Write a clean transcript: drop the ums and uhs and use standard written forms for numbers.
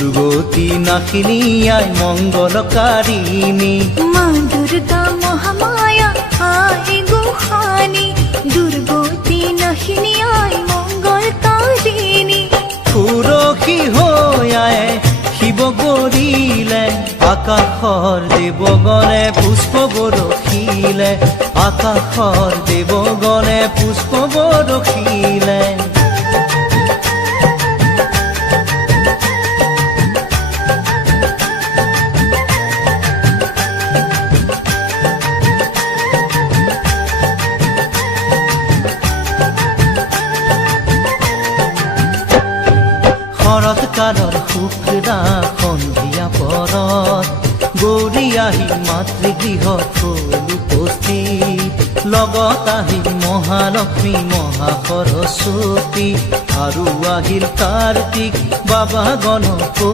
দুৰ্গতি নাশিনী আই মঙ্গলকাৰিণী। মা দুৰ্গা মহামায়া আই গোহানি, দুৰ্গতি নাশিনী আই মঙ্গলকাৰিণী। সুৰসী হৈ আয়ে শিৱ গৰিলে, আকাশৰ দেৱগণে পুষ্প বৰষিলে, আকাশৰ দেৱগণে পুষ্প বৰষিলে। শৰৎকালৰ শুক্লা সন্ধিয়া পৰত, গৌৰী আহি মাতৃগৃহত হ'ল উপস্থিত। লগত আহিল মহালক্ষ্মী মহা সৰস্বতী, আৰু আহিল কাৰ্তিক বাবা গণপতি।